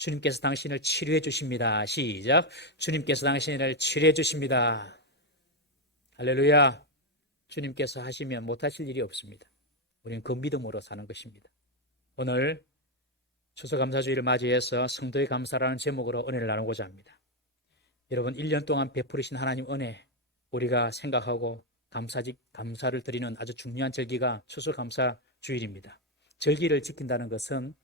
주님께서 당신을 치료해 주십니다. 시작. 주님께서 당신을 치료해 주십니다. 할렐루야. 주님께서 하시면 못하실 일이 없습니다. 우리는 그 믿음으로 사는 것입니다. 오늘 추수감사주의를 맞이해서 성도의 감사라는 제목으로 은혜를 나누고자 합니다. 여러분, 1년 동안 베푸르신 하나님 은혜, 우리가 생각하고 감사를 드리는 아주 중요한 절기가 추수감사주일입니다. 절기를 지킨다는 것은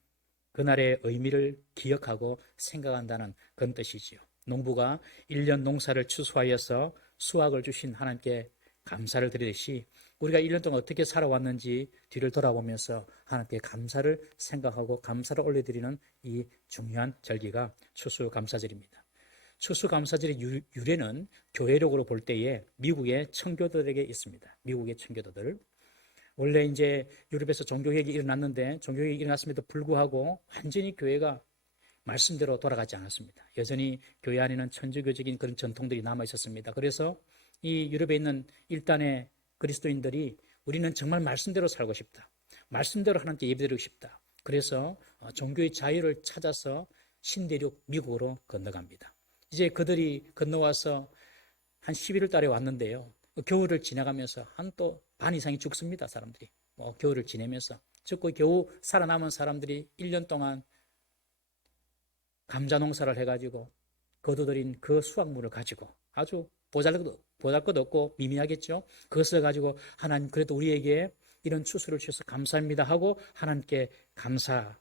그날의 의미를 기억하고 생각한다는 그런 뜻이지요. 농부가 1년 농사를 추수하여서 수확을 주신 하나님께 감사를 드리듯이 우리가 1년 동안 어떻게 살아왔는지 뒤를 돌아보면서 하나님께 감사를 생각하고 감사를 올려드리는 이 중요한 절기가 추수감사절입니다. 추수감사절의 유래는 교회력으로 볼 때에 미국의 청교도들에게 있습니다. 미국의 청교도들. 원래 이제 유럽에서 종교개혁이 일어났는데 종교개혁이 일어났음에도 불구하고 완전히 교회가 말씀대로 돌아가지 않았습니다. 여전히 교회 안에는 천주교적인 그런 전통들이 남아 있었습니다. 그래서 이 유럽에 있는 일단의 그리스도인들이 우리는 정말 말씀대로 살고 싶다. 말씀대로 하나님께 예배드리고 싶다. 그래서 종교의 자유를 찾아서 신대륙 미국으로 건너갑니다. 이제 그들이 건너와서 한 11월 달에 왔는데요. 겨울을 지나가면서 한 또 반 이상이 죽습니다. 사람들이. 겨울을 지내면서. 죽고 겨우 살아남은 사람들이 1년 동안 감자 농사를 해가지고 거두들인 그 수확물을 가지고 아주 보잘것없고 미미하겠죠. 그것을 가지고 하나님 그래도 우리에게 이런 추수를 주셔서 감사합니다 하고 하나님께 감사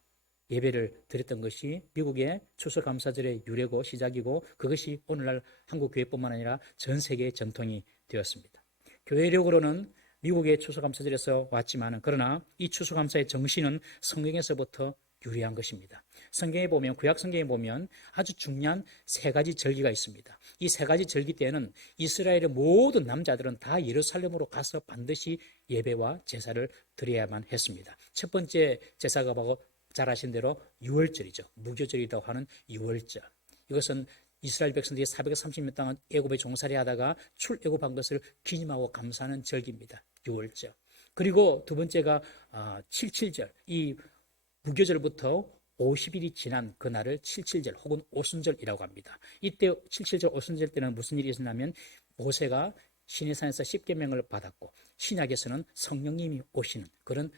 예배를 드렸던 것이 미국의 추수감사절의 유래고 시작이고 그것이 오늘날 한국교회뿐만 아니라 전 세계의 전통이 되었습니다. 교회력으로는 미국의 추수감사절에서 왔지만 그러나 이 추수감사의 정신은 성경에서부터 유래한 것입니다. 성경에 보면 구약 성경에 보면 아주 중요한 세 가지 절기가 있습니다. 이 세 가지 절기 때에는 이스라엘의 모든 남자들은 다 예루살렘으로 가서 반드시 예배와 제사를 드려야만 했습니다. 첫 번째 제사가 바로 잘 아신 대로 유월절이죠. 무교절이라고 하는 유월절. 이것은 이스라엘 백성들이 430년 동안 애굽에 종살이 하다가 출애굽한 것을 기념하고 감사하는 절기입니다. 유월절. 그리고 두 번째가 77절. 이 무교절부터 50일이 지난 그날을 77절 혹은 오순절이라고 합니다. 이때 77절 오순절 때는 무슨 일이 있었냐면 모세가 시내산에서 십계명을 받았고 신약에서는 성령님이 오시는 그런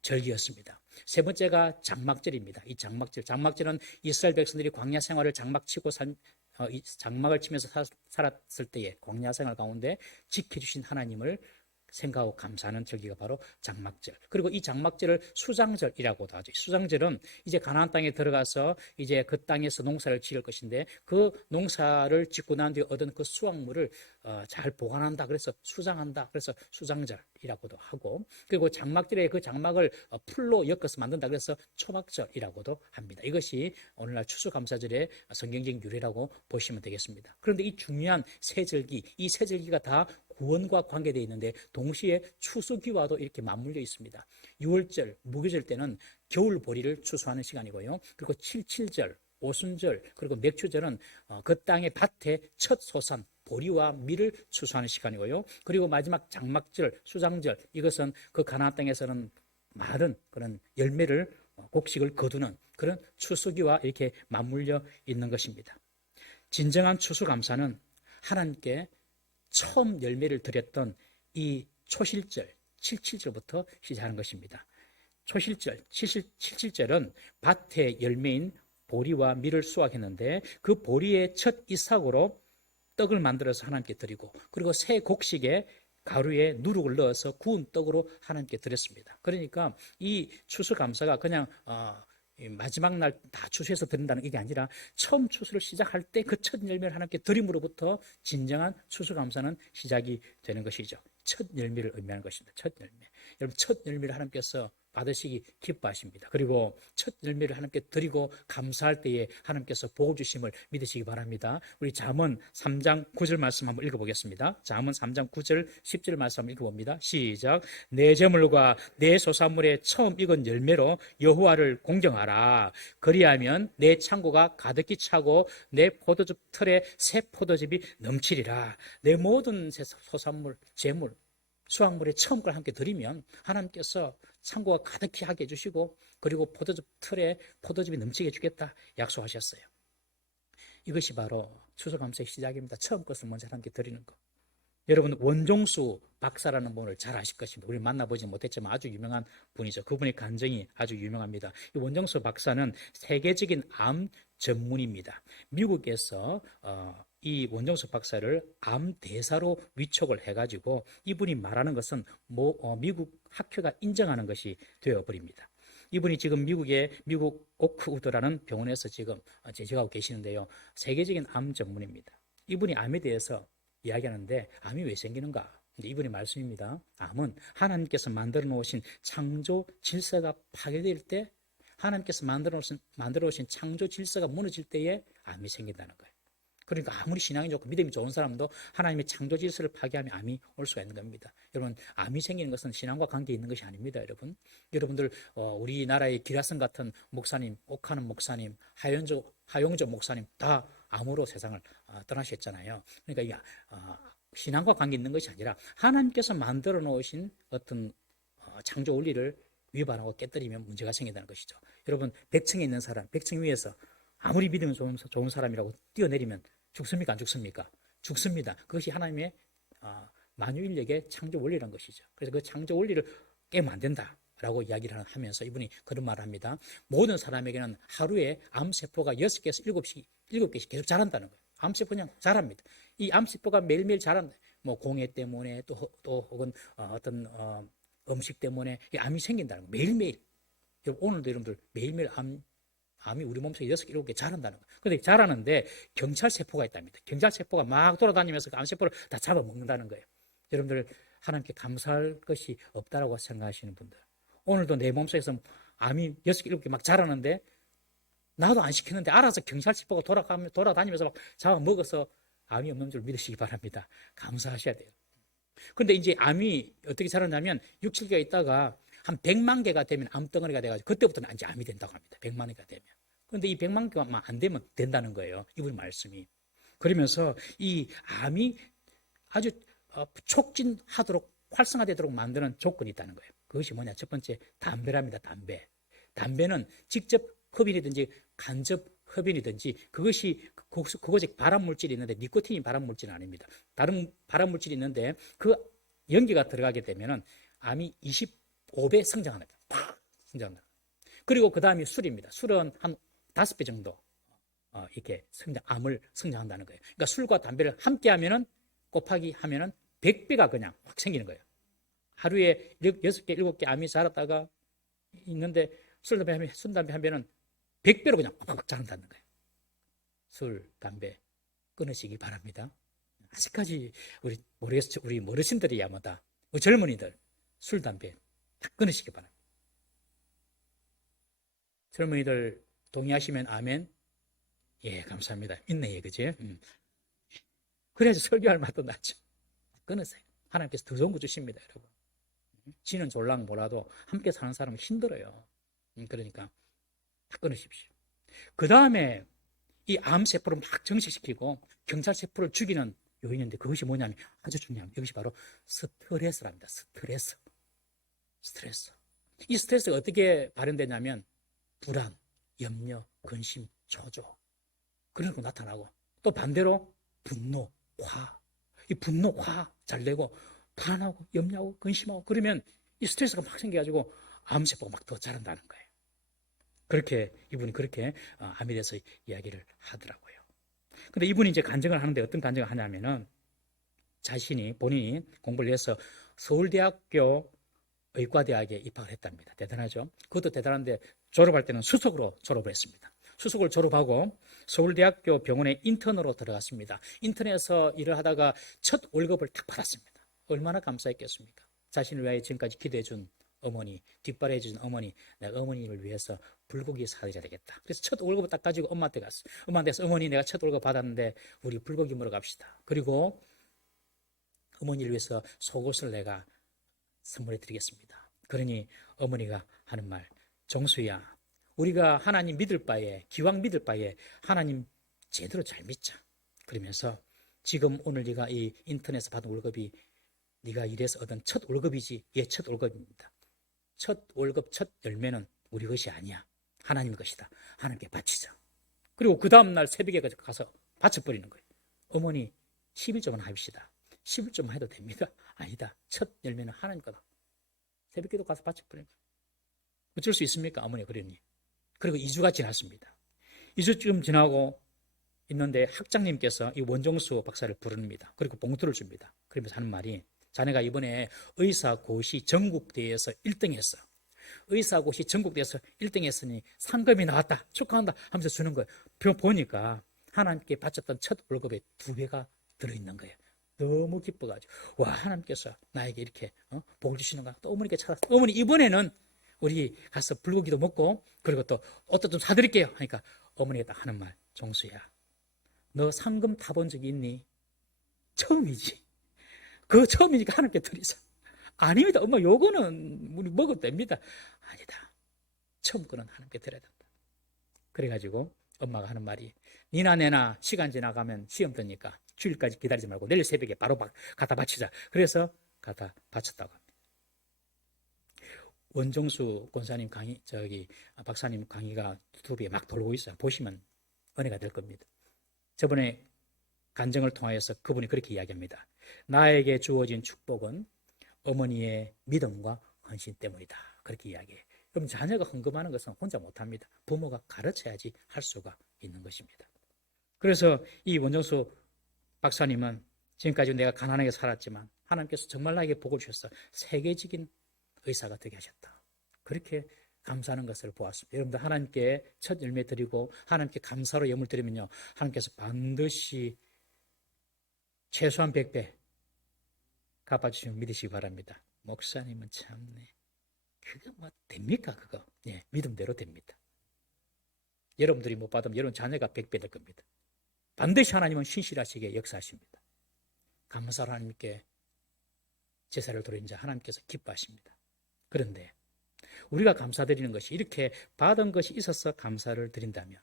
절기였습니다. 세 번째가 장막절입니다. 이 장막절은 이스라엘 백성들이 광야 생활을 장막을 치면서 살았을 때의 광야 생활 가운데 지켜주신 하나님을 생각하고 감사하는 절기가 바로 장막절. 그리고 이 장막절을 수장절이라고도 하죠. 수장절은 이제 가나안 땅에 들어가서 이제 그 땅에서 농사를 지을 것인데 그 농사를 짓고 난 뒤에 얻은 그 수확물을 잘 보관한다. 그래서 수장한다. 그래서 수장절이라고도 하고 그리고 장막절에 그 장막을 풀로 엮어서 만든다. 그래서 초막절이라고도 합니다. 이것이 오늘날 추수감사절의 성경적 유래라고 보시면 되겠습니다. 그런데 이 중요한 세 절기, 이 세 절기가 다 구원과 관계되어 있는데 동시에 추수기와도 이렇게 맞물려 있습니다. 6월절, 무교절 때는 겨울 보리를 추수하는 시간이고요. 그리고 77절, 오순절, 그리고 맥추절은 그 땅의 밭에 첫 소산, 보리와 밀을 추수하는 시간이고요. 그리고 마지막 장막절, 수장절, 이것은 그 가나안 땅에서는 많은 그런 열매를 곡식을 거두는 그런 추수기와 이렇게 맞물려 있는 것입니다. 진정한 추수감사는 하나님께 처음 열매를 드렸던 이 초실절, 77절부터 시작하는 것입니다. 초실절, 77절은 밭의 열매인 보리와 밀을 수확했는데 그 보리의 첫 이삭으로 떡을 만들어서 하나님께 드리고 그리고 새 곡식에 가루에 누룩을 넣어서 구운 떡으로 하나님께 드렸습니다. 그러니까 이 추수감사가 그냥 마지막 날 다 추수해서 드린다는 이게 아니라 처음 추수를 시작할 때 그 첫 열매를 하나님께 드림으로부터 진정한 추수감사는 시작이 되는 것이죠. 첫 열매를 의미하는 것입니다. 첫 열매. 여러분 첫 열매를 하나님께서 받으시기 기뻐하십니다. 그리고 첫 열매를 하나님께 드리고 감사할 때에 하나님께서 복 주심을 믿으시기 바랍니다. 우리 잠언 3장 9절 말씀 한번 읽어보겠습니다. 잠언 3장 9절 10절 말씀 한번 읽어봅니다. 시작. 내 재물과 내 소산물의 처음 익은 열매로 여호와를 공경하라. 그리하면 내 창고가 가득히 차고 내 포도즙 틀에 새 포도즙이 넘치리라. 내 모든 소산물, 재물, 수확물에 처음 걸 함께 드리면 하나님께서 창고가 가득히 하게 해주시고 그리고 포도즙 틀에 포도즙이 넘치게 해주겠다 약속하셨어요. 이것이 바로 추수감사의 시작입니다. 처음 것을 먼저 하나님께 드리는 것. 여러분 원종수 박사라는 분을 잘 아실 것입니다. 우리 만나보지 못했지만 아주 유명한 분이죠. 그분의 간증이 아주 유명합니다. 이 원종수 박사는 세계적인 암 전문입니다. 미국에서 이 원종수 박사를 암 대사로 위촉을 해가지고 이분이 말하는 것은 미국 학회가 인정하는 것이 되어버립니다. 이분이 지금 미국 오크우드라는 병원에서 지금 재직하고 계시는데요. 세계적인 암 전문입니다. 이분이 암에 대해서 이야기하는데 암이 왜 생기는가? 이분의 말씀입니다. 암은 하나님께서 만들어 놓으신 창조 질서가 파괴될 때 하나님께서 만들어 놓으신 창조 질서가 무너질 때에 암이 생긴다는 거예요. 그러니까 아무리 신앙이 좋고 믿음이 좋은 사람도 하나님의 창조 질서를 파괴하면 암이 올 수가 있는 겁니다. 여러분 암이 생기는 것은 신앙과 관계 있는 것이 아닙니다. 여러분들 우리나라의 기라성 같은 목사님, 옥하는 목사님, 하용조 목사님 다 암으로 세상을 떠나셨잖아요. 그러니까 이 신앙과 관계 있는 것이 아니라 하나님께서 만들어 놓으신 어떤 창조 원리를 위반하고 깨뜨리면 문제가 생긴다는 것이죠. 여러분 100층에 있는 사람, 100층 위에서 아무리 믿음이 좋은 사람이라고 뛰어내리면 죽습니까? 안 죽습니까? 죽습니다. 그것이 하나님의 만유인력의 창조 원리라는 것이죠. 그래서 그 창조 원리를 깨면 안 된다라고 이야기를 하면서 이분이 그런 말을 합니다. 모든 사람에게는 하루에 암세포가 6개에서 7개씩 계속 자란다는 거예요. 암세포 그냥 자랍니다. 이 암세포가 매일매일 자란다. 뭐 공해 때문에 또 혹은 어떤 음식 때문에 이 암이 생긴다는 거예요. 매일매일. 오늘도 여러분들 매일매일 암이 우리 몸속에 6개, 7개 자란다는 거예요. 그런데 자라는데 경찰세포가 있답니다. 경찰세포가 막 돌아다니면서 그 암세포를 다 잡아먹는다는 거예요. 여러분들 하나님께 감사할 것이 없다라고 생각하시는 분들. 오늘도 내 몸속에서 암이 6개, 7개 막 자라는데 나도 안 시키는데 알아서 경찰세포가 돌아다니면서 막 잡아먹어서 암이 없는 줄 믿으시기 바랍니다. 감사하셔야 돼요. 그런데 이제 암이 어떻게 자라냐면 6, 7개가 있다가 한 100만 개가 되면 암덩어리가 돼가지고 그때부터는 이제 암이 된다고 합니다. 100만 개가 되면. 그런데 이 100만 개가 안 되면 된다는 거예요. 이분 말씀이. 그러면서 이 암이 아주 촉진하도록 활성화되도록 만드는 조건이 있다는 거예요. 그것이 뭐냐? 첫 번째 담배랍니다. 담배는 직접 흡인이든지 간접 흡인이든지 그것이 그것에 발암물질이 있는데 니코틴이 발암물질은 아닙니다. 다른 발암물질이 있는데 그 연기가 들어가게 되면은 암이 25배 성장합니다. 팍 성장합니다. 그리고 그 다음이 술입니다. 술은 한 5배 정도 이렇게 암을 성장한다는 거예요. 그러니까 술과 담배를 함께 하면은 곱하기 하면은 100배가 그냥 확 생기는 거예요. 하루에 6개, 7개 암이 자랐다가 있는데 술, 담배 하면은 100배로 그냥 팍팍 자란다는 거예요. 술, 담배 끊으시기 바랍니다. 아직까지 우리 어르신들이야마다 젊은이들 술, 담배 다 끊으시기 바랍니다. 젊은이들 동의하시면 아멘. 예, 감사합니다. 있네, 그지? 그래야지 설교할 맛도 나죠. 끊으세요. 하나님께서 더 좋은 거 주십니다, 여러분. 지는 졸랑 몰라도 함께 사는 사람은 힘들어요. 그러니까 다 끊으십시오. 그 다음에 이 암세포를 막 정식시키고 경찰세포를 죽이는 요인인데 그것이 뭐냐면 아주 중요합니다. 이것이 바로 스트레스랍니다. 스트레스. 이 스트레스가 어떻게 발현되냐면 불안, 염려, 근심, 초조 그런 거 나타나고 또 반대로 분노, 화. 이 분노, 화 잘 내고 불안하고 염려하고 근심하고 그러면 이 스트레스가 막 생겨가지고 암세포가 막 더 자란다는 거예요. 이분이 그렇게 암에 대해서 이야기를 하더라고요. 근데 이분이 이제 간증을 하는데 어떤 간증을 하냐면은 본인이 공부를 해서 서울대학교 의과대학에 입학을 했답니다. 대단하죠? 그것도 대단한데 졸업할 때는 수석으로 졸업을 했습니다. 수석을 졸업하고 서울대학교 병원에 인턴으로 들어갔습니다. 인턴에서 일을 하다가 첫 월급을 딱 받았습니다. 얼마나 감사했겠습니까? 자신을 위하여 지금까지 기도해준 어머니, 뒷바라해준 어머니, 내가 어머니를 위해서 불고기 사드려야 되겠다. 그래서 첫 월급을 딱 가지고 엄마한테 갔어. 엄마한테 어머니 내가 첫 월급 받았는데 우리 불고기 먹으러 갑시다. 그리고 어머니를 위해서 속옷을 내가 선물해 드리겠습니다. 그러니 어머니가 하는 말, 정수야, 우리가 하나님 믿을 바에, 기왕 믿을 바에 하나님 제대로 잘 믿자. 그러면서 지금 오늘 네가 이 인터넷에서 받은 월급이 네가 일해서 얻은 첫 월급이지. 예, 첫 월급입니다. 첫 월급, 첫 열매는 우리 것이 아니야. 하나님 것이다. 하나님께 바치자. 그리고 그 다음날 새벽에 가서 바쳐버리는 거예요. 어머니 11조만 합시다. 11조만 해도 됩니다. 아니다. 첫 열매는 하나님 거다. 새벽기도 가서 바쳐버리는 거예요. 어쩔 수 있습니까? 어머니 그러니. 그리고 2주가 지났습니다. 2주쯤 지나고 있는데 학장님께서 이 원종수 박사를 부릅니다. 그리고 봉투를 줍니다. 그러면서 하는 말이, 자네가 이번에 의사고시 전국대회에서 1등 했어. 의사고시 전국대회에서 1등 했으니 상금이 나왔다. 축하한다 하면서 주는 거예요. 보니까 하나님께 바쳤던 첫 월급에 2배가 들어있는 거예요. 너무 기뻐가지고, 와, 하나님께서 나에게 이렇게 복을 주시는가. 또 어머니께 찾았어. 어머니 이번에는 우리 가서 불고기도 먹고 그리고 또 옷도 좀 사드릴게요 하니까 어머니가 딱 하는 말, 종수야, 너 상금 타본 적이 있니? 처음이지. 그 처음이니까 하나님께 드리자. 아닙니다. 엄마, 요거는 우리 먹어도 됩니다. 아니다. 처음 거는 하나님께 드려야 된다. 그래가지고 엄마가 하는 말이, 니나 내나 시간 지나가면 시험 드니까 주일까지 기다리지 말고 내일 새벽에 바로 갖다 바치자. 그래서 갖다 바쳤다고 합니다. 원종수 권사님 강의, 박사님 강의가 유튜브에 막 돌고 있어요. 보시면 은혜가 될 겁니다. 저번에 간증을 통하여서 그분이 그렇게 이야기합니다. 나에게 주어진 축복은 어머니의 믿음과 헌신 때문이다. 그렇게 이야기해요. 그럼 자녀가 헌금하는 것은 혼자 못합니다. 부모가 가르쳐야지 할 수가 있는 것입니다. 그래서 이 원종수 박사님은 지금까지 내가 가난하게 살았지만 하나님께서 정말 나에게 복을 주셔서 세계적인 의사가 되게 하셨다. 그렇게 감사하는 것을 보았습니다. 여러분들 하나님께 첫 열매 드리고 하나님께 감사로 예물 드리면요, 하나님께서 반드시 최소한 100배 갚아주시면 믿으시기 바랍니다. 목사님은 참네, 그거 뭐 됩니까? 그거 예, 믿음대로 됩니다. 여러분들이 못 받으면 여러분 자녀가 100배 될 겁니다. 반드시 하나님은 신실하시게 역사하십니다. 감사로 하나님께 제사를 드리는 자 하나님께서 기뻐하십니다. 그런데 우리가 감사드리는 것이 이렇게 받은 것이 있어서 감사를 드린다면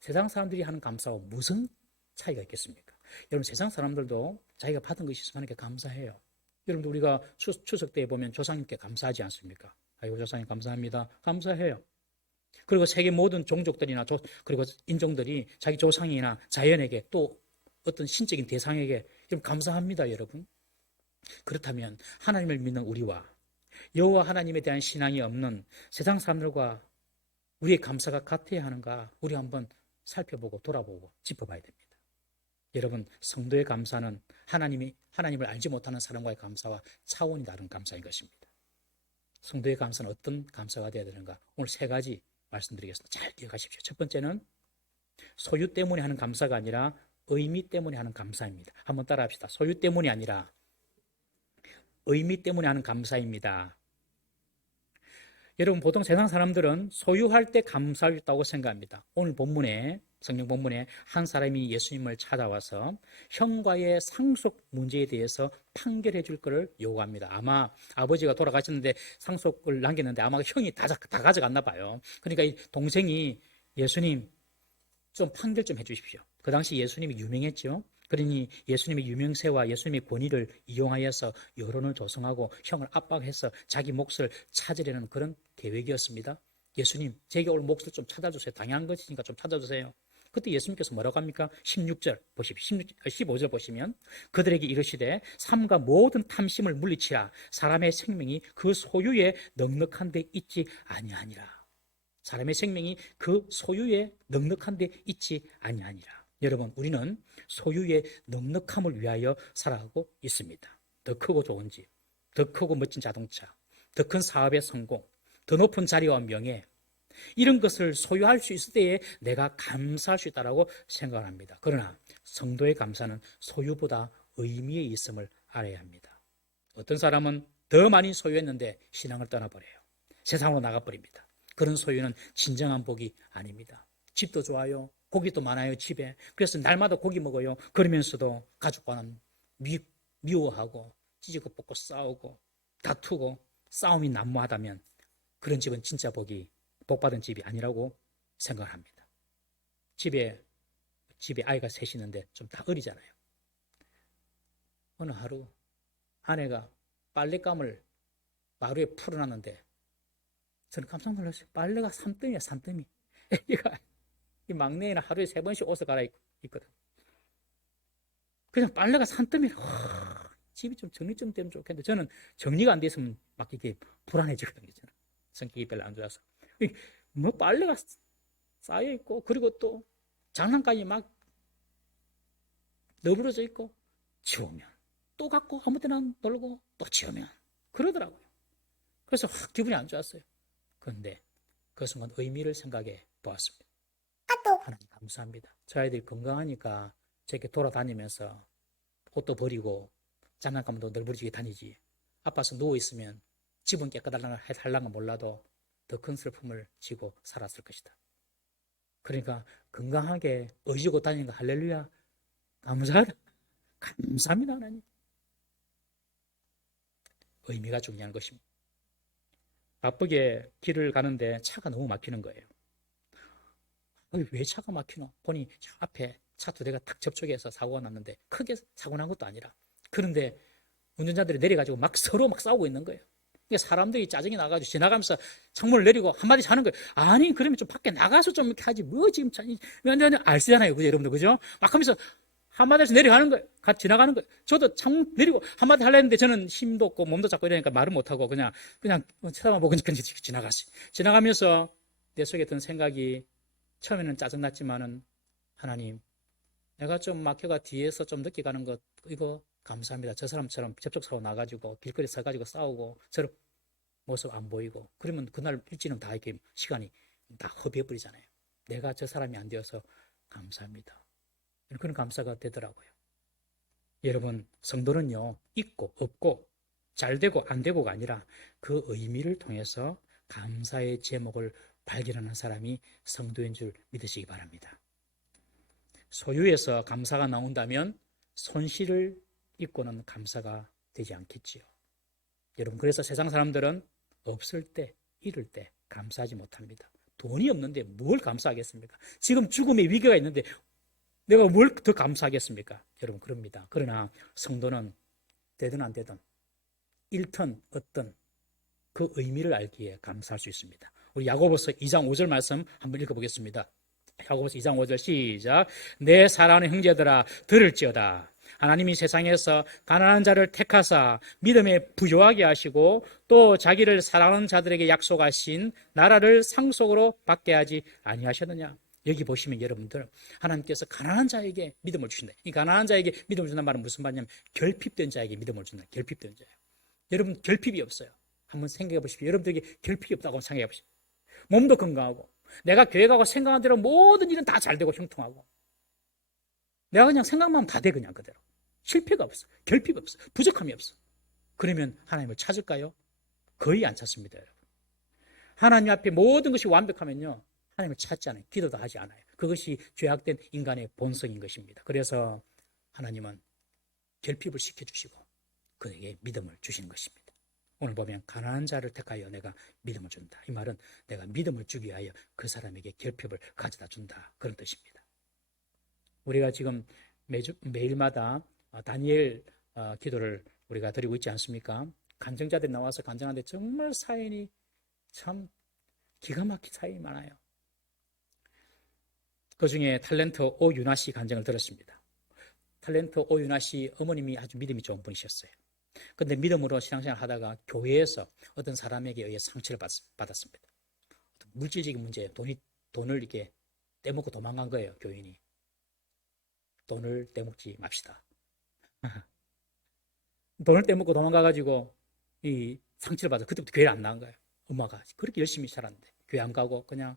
세상 사람들이 하는 감사와 무슨 차이가 있겠습니까? 여러분, 세상 사람들도 자기가 받은 것이 있어서 하나님께 감사해요. 여러분들 우리가 추석 때 보면 조상님께 감사하지 않습니까? 아이고 조상님 감사합니다. 감사해요. 그리고 세계 모든 종족들이나 그리고 인종들이 자기 조상이나 자연에게 또 어떤 신적인 대상에게 여러분 감사합니다. 여러분. 그렇다면 하나님을 믿는 우리와 여호와 하나님에 대한 신앙이 없는 세상 사람들과 우리의 감사가 같아야 하는가, 우리 한번 살펴보고 돌아보고 짚어봐야 됩니다. 여러분, 성도의 감사는 하나님을 알지 못하는 사람과의 감사와 차원이 다른 감사인 것입니다. 성도의 감사는 어떤 감사가 되어야 되는가, 오늘 3가지 말씀드리겠습니다. 잘 기억하십시오. 첫 번째는 소유 때문에 하는 감사가 아니라 의미 때문에 하는 감사입니다. 한번 따라합시다. 소유 때문이 아니라 의미 때문에 하는 감사입니다. 여러분, 보통 세상 사람들은 소유할 때 감사하겠다고 생각합니다. 오늘 성경 본문에 한 사람이 예수님을 찾아와서 형과의 상속 문제에 대해서 판결해 줄 것을 요구합니다. 아마 아버지가 돌아가셨는데 상속을 남겼는데 아마 형이 다 가져갔나 봐요. 그러니까 이 동생이, 예수님 좀 판결 좀 해주십시오. 그 당시 예수님이 유명했죠. 그러니 예수님의 유명세와 예수님의 권위를 이용하여서 여론을 조성하고 형을 압박해서 자기 몫을 찾으려는 그런 계획이었습니다. 예수님, 제게 올 몫을 좀 찾아주세요. 당연한 것이니까 좀 찾아주세요. 그때 예수님께서 뭐라고 합니까? 16절 보십시오. 15절 보시면, 그들에게 이르시되 삼가 모든 탐심을 물리치라. 사람의 생명이 그 소유에 넉넉한 데 있지 아니하니라. 사람의 생명이 그 소유에 넉넉한 데 있지 아니하니라. 여러분, 우리는 소유의 넉넉함을 위하여 살아가고 있습니다. 더 크고 좋은 집, 더 크고 멋진 자동차, 더 큰 사업의 성공, 더 높은 자리와 명예, 이런 것을 소유할 수 있을 때에 내가 감사할 수 있다고 생각을 합니다. 그러나 성도의 감사는 소유보다 의미에 있음을 알아야 합니다. 어떤 사람은 더 많이 소유했는데 신앙을 떠나버려요. 세상으로 나가버립니다. 그런 소유는 진정한 복이 아닙니다. 집도 좋아요, 고기도 많아요, 집에. 그래서 날마다 고기 먹어요. 그러면서도 가족과는 미워하고 찌지고 뽑고 싸우고 다투고 싸움이 난무하다면 그런 집은 진짜 복받은 집이 아니라고 생각을 합니다. 집에 아이가 셋이 있는데 좀 다 어리잖아요. 어느 하루 아내가 빨랫감을 마루에 풀어놨는데 저는 깜짝 놀랐어요. 빨래가 산더미야, 산더미. 애기가, 이 막내는 하루에 3번씩 옷을 갈아입거든. 그냥 빨래가 산더미라. 집이 좀 정리 좀 되면 좋겠는데 저는 정리가 안 돼 있으면 막 이렇게 불안해지거든요. 저는 성격이 별로 안 좋아서. 뭐 빨래가 쌓여 있고 그리고 또 장난감이 막 너부러져 있고 치우면 또 갖고 아무 때나 놀고 또 치우면 그러더라고요. 그래서 확 기분이 안 좋았어요. 그런데 그 순간 의미를 생각해 보았습니다. 하나님 감사합니다. 저 아이들이 건강하니까 저렇게 돌아다니면서 옷도 버리고 장난감도 널브러지게 다니지. 아파서 누워있으면 집은 깨끗하려는 몰라도 더 큰 슬픔을 지고 살았을 것이다. 그러니까 건강하게 의지고 다니는 거 할렐루야. 감사하다. 감사합니다, 하나님. 의미가 중요한 것입니다. 바쁘게 길을 가는데 차가 너무 막히는 거예요. 왜 차가 막히노? 보니 저 앞에 차 2대가 탁 접촉해서 사고가 났는데 크게 사고 난 것도 아니라. 그런데 운전자들이 내려가지고 막 서로 막 싸우고 있는 거예요. 그러니까 사람들이 짜증이 나가지고 지나가면서 창문을 내리고 한마디 하는 거예요. 아니 그러면 좀 밖에 나가서 좀 이렇게 하지 뭐 지금 완전 알쓰잖아요, 그죠 여러분들, 그죠? 막 하면서 한마디에서 내려가는 거예요. 같이 지나가는 거예요. 저도 창문 내리고 한마디 하려 했는데 저는 힘도 없고 몸도 잡고 이러니까 말을 못하고 그냥 쳐다만 보고 지나갔어요. 지나가면서 내 속에 든 생각이 처음에는 짜증났지만은 하나님, 내가 좀 막혀가 뒤에서 좀 늦게 가는 것 이거 감사합니다. 저 사람처럼 접촉사고 나가지고 길거리 서가지고 싸우고 저런 모습 안 보이고 그러면 그날 일지는 다 이렇게 시간이 다 허비해버리잖아요. 내가 저 사람이 안 되어서 감사합니다. 그런 감사가 되더라고요. 여러분, 성도는요, 있고 없고 잘 되고 안 되고가 아니라 그 의미를 통해서 감사의 제목을 발견하는 사람이 성도인 줄 믿으시기 바랍니다. 소유에서 감사가 나온다면 손실을 입고는 감사가 되지 않겠지요. 여러분, 그래서 세상 사람들은 없을 때, 잃을 때 감사하지 못합니다. 돈이 없는데 뭘 감사하겠습니까? 지금 죽음의 위기가 있는데 내가 뭘 더 감사하겠습니까? 여러분, 그럽니다. 그러나 성도는 되든 안 되든 잃든 얻든 그 의미를 알기에 감사할 수 있습니다. 우리 야고보서 2장 5절 말씀 한번 읽어보겠습니다. 야고보서 2장 5절 시작. 내 사랑하는 형제들아 들을지어다. 하나님이 세상에서 가난한 자를 택하사 믿음에 부요하게 하시고 또 자기를 사랑하는 자들에게 약속하신 나라를 상속으로 받게 하지 아니하셨느냐. 여기 보시면 여러분들 하나님께서 가난한 자에게 믿음을 주신다. 이 가난한 자에게 믿음을 준다는 말은 무슨 말이냐면 결핍된 자에게 믿음을 준다. 결핍된 자예요. 여러분 결핍이 없어요. 한번 생각해 보십시오. 여러분들에게 결핍이 없다고 생각해 보십시오. 몸도 건강하고 내가 교회 가고 생각한 대로 모든 일은 다 잘 되고 형통하고 내가 그냥 생각만 하면 다 돼. 그냥 그대로 실패가 없어. 결핍이 없어. 부족함이 없어. 그러면 하나님을 찾을까요? 거의 안 찾습니다. 여러분. 하나님 앞에 모든 것이 완벽하면요 하나님을 찾지 않아요. 기도도 하지 않아요. 그것이 죄악된 인간의 본성인 것입니다. 그래서 하나님은 결핍을 시켜주시고 그에게 믿음을 주시는 것입니다. 오늘 보면 가난한 자를 택하여 내가 믿음을 준다. 이 말은 내가 믿음을 주기 위하여 그 사람에게 결핍을 가져다 준다. 그런 뜻입니다. 우리가 지금 매일마다 다니엘 기도를 우리가 드리고 있지 않습니까? 간증자들이 나와서 간증하는데 정말 사연이 참 기가 막힌 사연이 많아요. 그 중에 탤런트 오윤아 씨 간증을 들었습니다. 탤런트 오윤아 씨 어머님이 아주 믿음이 좋은 분이셨어요. 그런데 믿음으로 신앙생활 하다가 교회에서 어떤 사람에게 의해 상처를 받았습니다. 물질적인 문제, 돈을 이렇게 떼먹고 도망간 거예요, 교인이. 돈을 떼먹지 맙시다. 돈을 떼먹고 도망가가지고 이 상처를 받아 그때부터 교회를 안 나간 거예요. 엄마가 그렇게 열심히 살았는데 교회 안 가고 그냥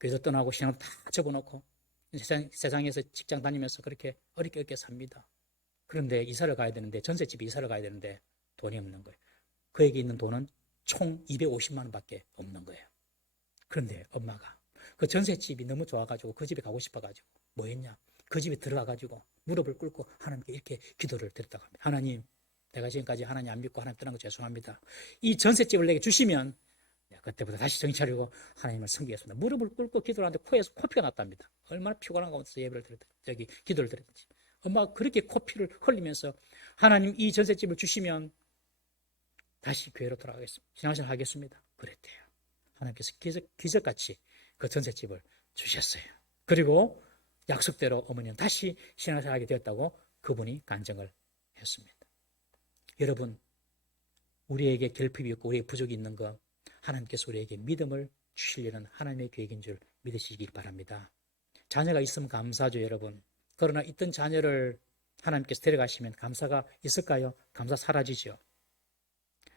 교회에서 떠나고 신앙을 다 접어놓고 세상에서 직장 다니면서 그렇게 어렵게 삽니다. 그런데 이사를 가야 되는데 전셋집에 이사를 가야 되는데 돈이 없는 거예요. 그에게 있는 돈은 총 250만 원밖에 없는 거예요. 그런데 엄마가 그 전셋집이 너무 좋아가지고 그 집에 가고 싶어가지고 뭐 했냐? 그 집에 들어가가지고 무릎을 꿇고 하나님께 이렇게 기도를 드렸다고 합니다. 하나님, 내가 지금까지 하나님 안 믿고 하나님 떠난 거 죄송합니다. 이 전셋집을 내게 주시면 내가 그때부터 다시 정신 차리고 하나님을 섬기겠습니다. 무릎을 꿇고 기도를 하는데 코에서 코피가 났답니다. 얼마나 피곤한 가운데서 예배를 드렸든지 기도를 드렸든지 엄마가 그렇게 코피를 흘리면서 하나님 이 전셋집을 주시면 다시 교회로 돌아가겠습니다. 신앙생활 하겠습니다. 그랬대요. 하나님께서 기적같이 그 전셋집을 주셨어요. 그리고 약속대로 어머니는 다시 신앙생활 하게 되었다고 그분이 간증을 했습니다. 여러분, 우리에게 결핍이 있고 우리의 부족이 있는 것, 하나님께서 우리에게 믿음을 주시려는 하나님의 계획인 줄 믿으시길 바랍니다. 자녀가 있으면 감사하죠, 여러분. 그러나 있던 자녀를 하나님께서 데려가시면 감사가 있을까요? 감사 사라지죠.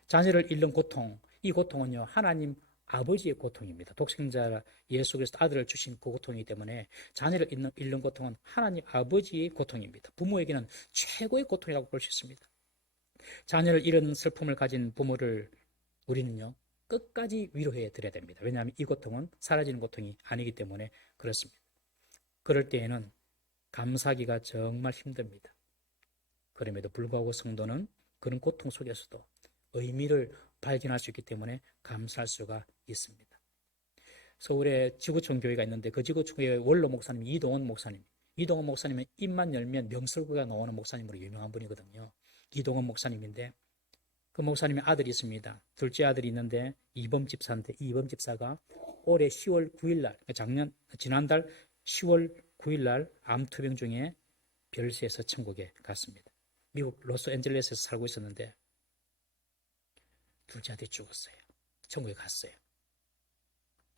자녀를 잃는 고통, 이 고통은요, 하나님 아버지의 고통입니다. 독생자 예수 그리스도 아들을 주신 그 고통이기 때문에 자녀를 잃는 고통은 하나님 아버지의 고통입니다. 부모에게는 최고의 고통이라고 볼 수 있습니다. 자녀를 잃은 슬픔을 가진 부모를 우리는요, 끝까지 위로해 드려야 됩니다. 왜냐하면 이 고통은 사라지는 고통이 아니기 때문에 그렇습니다. 그럴 때에는 감사하기가 정말 힘듭니다. 그럼에도 불구하고 성도는 그런 고통 속에서도 의미를 발견할 수 있기 때문에 감사할 수가 있습니다. 서울에 지구촌 교회가 있는데 그 지구촌 교회 원로 목사님 이동원 목사님. 이동원 목사님은 입만 열면 명설구가 나오는 목사님으로 유명한 분이거든요. 이동원 목사님인데 그 목사님의 아들이 있습니다. 둘째 아들이 있는데 이범 집사인데 이범 집사가 올해 10월 9일 날, 지난달 10월 9일 날 암투병 중에 별세에서 천국에 갔습니다. 미국 로스앤젤레스에서 살고 있었는데 둘째 아들이 죽었어요. 천국에 갔어요.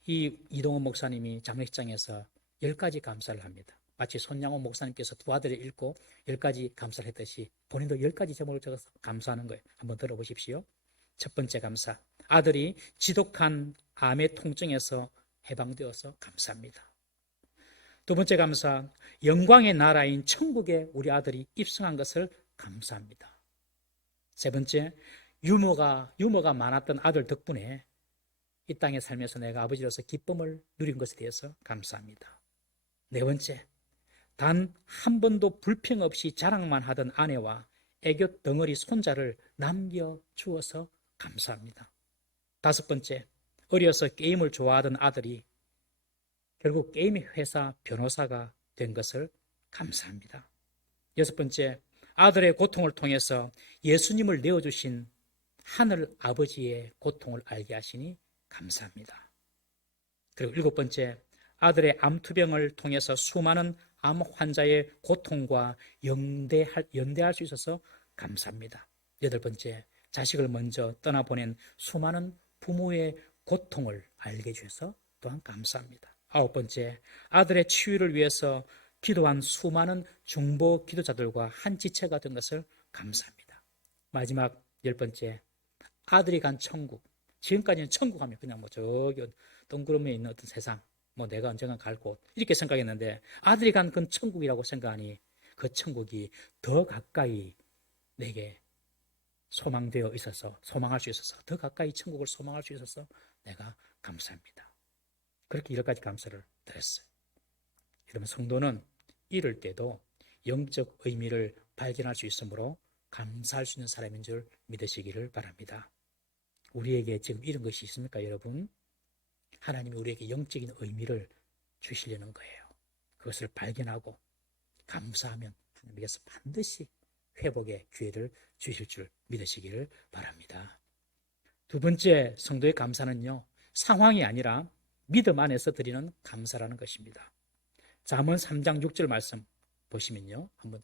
이 이동원 목사님이 장례식장에서 10가지 감사를 합니다. 마치 손양원 목사님께서 두 아들을 잃고 10가지 감사를 했듯이 본인도 10가지 제목을 적어서 감사하는 거예요. 한번 들어보십시오. 첫 번째 감사. 아들이 지독한 암의 통증에서 해방되어서 감사합니다. 두 번째 감사. 영광의 나라인 천국에 우리 아들이 입성한 것을 감사합니다. 세 번째. 유머가 많았던 아들 덕분에 이 땅에 살면서 내가 아버지로서 기쁨을 누린 것에 대해서 감사합니다. 네 번째, 단 한 번도 불평 없이 자랑만 하던 아내와 애교 덩어리 손자를 남겨주어서 감사합니다. 다섯 번째, 어려서 게임을 좋아하던 아들이 결국 게임의 회사 변호사가 된 것을 감사합니다. 여섯 번째, 아들의 고통을 통해서 예수님을 내어주신 하늘 아버지의 고통을 알게 하시니 감사합니다. 그리고 일곱 번째, 아들의 암투병을 통해서 수많은 암 환자의 고통과 연대할 수 있어서 감사합니다. 여덟 번째, 자식을 먼저 떠나보낸 수많은 부모의 고통을 알게 해주셔서 또한 감사합니다. 아홉 번째, 아들의 치유를 위해서 기도한 수많은 중보 기도자들과 한 지체가 된 것을 감사합니다. 마지막 열 번째, 아들이 간 천국. 지금까지는 천국 하면 그냥 저기 동그라미에 있는 어떤 세상, 내가 언젠가 갈 곳, 이렇게 생각했는데 아들이 간 그 천국이라고 생각하니 그 천국이 더 가까이 내게 소망되어 있어서, 소망할 수 있어서, 더 가까이 천국을 소망할 수 있어서 내가 감사합니다. 그렇게 10가지 감사를 드렸어요. 여러분, 성도는 이럴 때도 영적 의미를 발견할 수 있으므로 감사할 수 있는 사람인 줄 믿으시기를 바랍니다. 우리에게 지금 이런 것이 있습니까, 여러분? 하나님이 우리에게 영적인 의미를 주시려는 거예요. 그것을 발견하고 감사하면 하나님께서 반드시 회복의 기회를 주실 줄 믿으시기를 바랍니다. 두 번째 성도의 감사는요, 상황이 아니라 믿음 안에서 드리는 감사라는 것입니다. 잠언 3장 6절 말씀 보시면요, 한번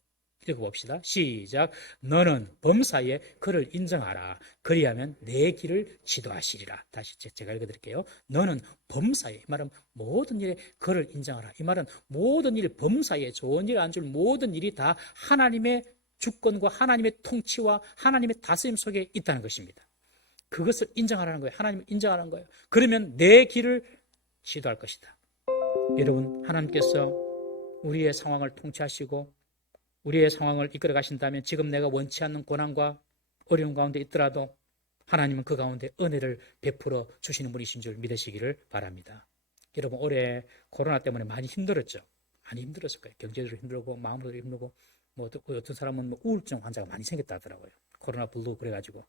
읽어봅시다. 시작. 너는 범사에 그를 인정하라. 그리하면 내 길을 지도하시리라. 다시 제가 읽어드릴게요. 너는 범사에, 이 말은 모든 일에 그를 인정하라. 이 말은 모든 일, 범사에 좋은 일 안 줄 모든 일이 다 하나님의 주권과 하나님의 통치와 하나님의 다스림 속에 있다는 것입니다. 그것을 인정하라는 거예요. 하나님을 인정하라는 거예요. 그러면 내 길을 지도할 것이다. 여러분, 하나님께서 우리의 상황을 통치하시고 우리의 상황을 이끌어 가신다면 지금 내가 원치 않는 고난과 어려운 가운데 있더라도 하나님은 그 가운데 은혜를 베풀어 주시는 분이신 줄 믿으시기를 바랍니다. 여러분, 올해 코로나 때문에 많이 힘들었죠. 많이 힘들었을 거예요. 경제적으로 힘들고 마음으로 힘들고 어떤 사람은 우울증 환자가 많이 생겼다 하더라고요. 코로나 블루 그래가지고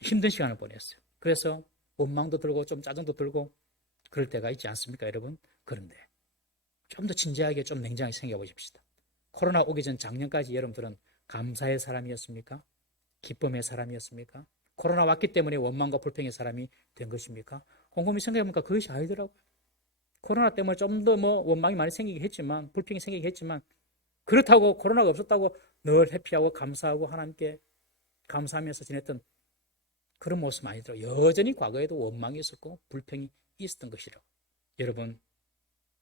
힘든 시간을 보냈어요. 그래서 원망도 들고 좀 짜증도 들고 그럴 때가 있지 않습니까, 여러분? 그런데 좀 더 진지하게 좀 냉정하게 생각해 보십시다. 코로나 오기 전 작년까지 여러분들은 감사의 사람이었습니까? 기쁨의 사람이었습니까? 코로나 왔기 때문에 원망과 불평의 사람이 된 것입니까? 곰곰이 생각해보니까 그것이 아니더라고요. 코로나 때문에 좀 더 원망이 많이 생기긴 했지만, 불평이 생기긴 했지만, 그렇다고 코로나가 없었다고 늘 해피하고 감사하고 하나님께 감사하면서 지냈던 그런 모습 아니더라고요. 여전히 과거에도 원망이 있었고 불평이 있었던 것이라고. 여러분,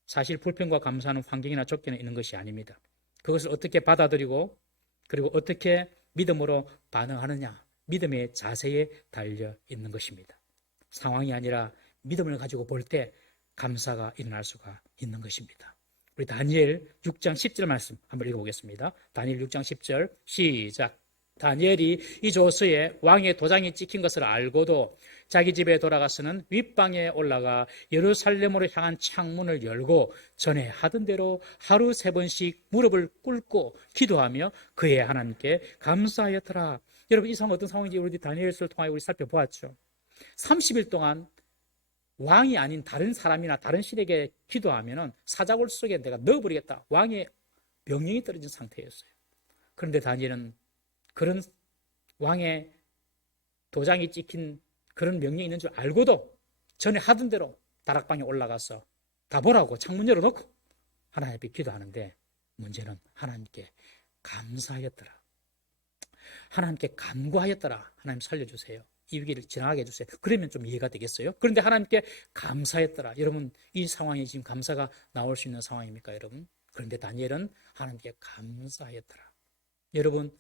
사실 불평과 감사하는 환경이나 조건이 있는 것이 아닙니다. 그것을 어떻게 받아들이고 그리고 어떻게 믿음으로 반응하느냐, 믿음의 자세에 달려 있는 것입니다. 상황이 아니라 믿음을 가지고 볼 때 감사가 일어날 수가 있는 것입니다. 우리 다니엘 6장 10절 말씀 한번 읽어보겠습니다. 다니엘 6장 10절 시작. 다니엘이 이 조서에 왕의 도장이 찍힌 것을 알고도 자기 집에 돌아가서는 윗방에 올라가 예루살렘으로 향한 창문을 열고 전에 하던 대로 하루 3번씩 무릎을 꿇고 기도하며 그의 하나님께 감사하였더라. 여러분, 이 상황 어떤 상황인지 우리 다니엘서를 통하여 우리 살펴보았죠. 30일 동안 왕이 아닌 다른 사람이나 다른 신에게 기도하면 사자굴 속에 내가 넣어버리겠다. 왕의 명령이 떨어진 상태였어요. 그런데 다니엘은 그런 왕의 도장이 찍힌 그런 명령이 있는 줄 알고도 전에 하던 대로 다락방에 올라가서 다 보라고 창문 열어놓고 하나님께 기도하는데, 문제는 하나님께 감사하였더라. 하나님께 간구하였더라. 하나님 살려주세요. 이 위기를 지나가게 해주세요. 그러면 좀 이해가 되겠어요? 그런데 하나님께 감사했더라. 여러분, 이 상황이 지금 감사가 나올 수 있는 상황입니까, 여러분? 그런데 다니엘은 하나님께 감사했더라. 여러분,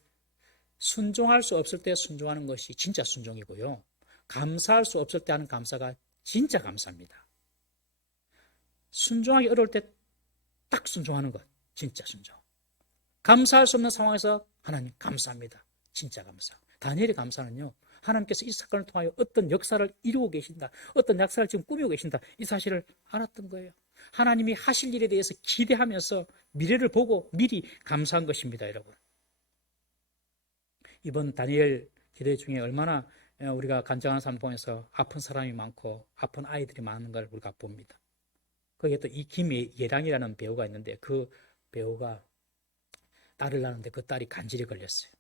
순종할 수 없을 때 순종하는 것이 진짜 순종이고요. 감사할 수 없을 때 하는 감사가 진짜 감사입니다. 순종하기 어려울 때 딱 순종하는 것, 진짜 순종. 감사할 수 없는 상황에서 하나님 감사합니다. 진짜 감사. 다니엘의 감사는요, 하나님께서 이 사건을 통하여 어떤 역사를 이루고 계신다, 어떤 역사를 지금 꾸미고 계신다, 이 사실을 알았던 거예요. 하나님이 하실 일에 대해서 기대하면서 미래를 보고 미리 감사한 것입니다, 여러분. 이번 다니엘 기도 중에 얼마나 우리가 간증하는 사람 통해서 아픈 사람이 많고 아픈 아이들이 많은 걸 우리가 봅니다. 거기에 또 이 김예랑이라는 배우가 있는데, 그 배우가 딸을 낳았는데 그 딸이 간질에 걸렸어요.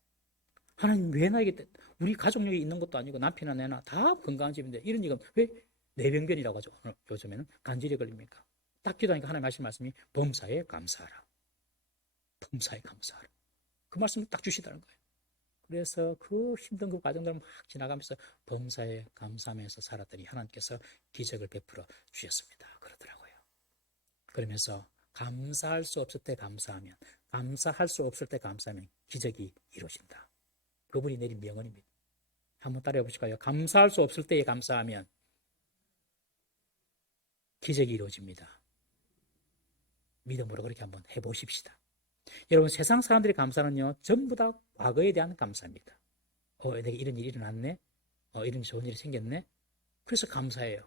하나님, 왜 나에게, 우리 가족력이 있는 것도 아니고 남편이나 내나 다 건강한 집인데 이런 일은 왜 뇌병변이라고 하죠. 요즘에는 간질에 걸립니까? 딱 기도하니까 하나님 하신 말씀이 범사에 감사하라. 범사에 감사하라. 그 말씀을 딱 주시다는 거예요. 그래서 그 힘든 그 과정들을 막 지나가면서 범사에 감사하면서 살았더니 하나님께서 기적을 베풀어 주셨습니다. 그러더라고요. 그러면서 감사할 수 없을 때 감사하면, 감사할 수 없을 때 감사하면 기적이 이루어진다. 그분이 내린 명언입니다. 한번 따라해 보실까요? 감사할 수 없을 때에 감사하면 기적이 이루어집니다. 믿음으로 그렇게 한번 해보십시다. 여러분, 세상 사람들의 감사는요, 전부 다 과거에 대한 감사입니다. 내게 이런 일이 일어났네, 이런 좋은 일이 생겼네, 그래서 감사해요.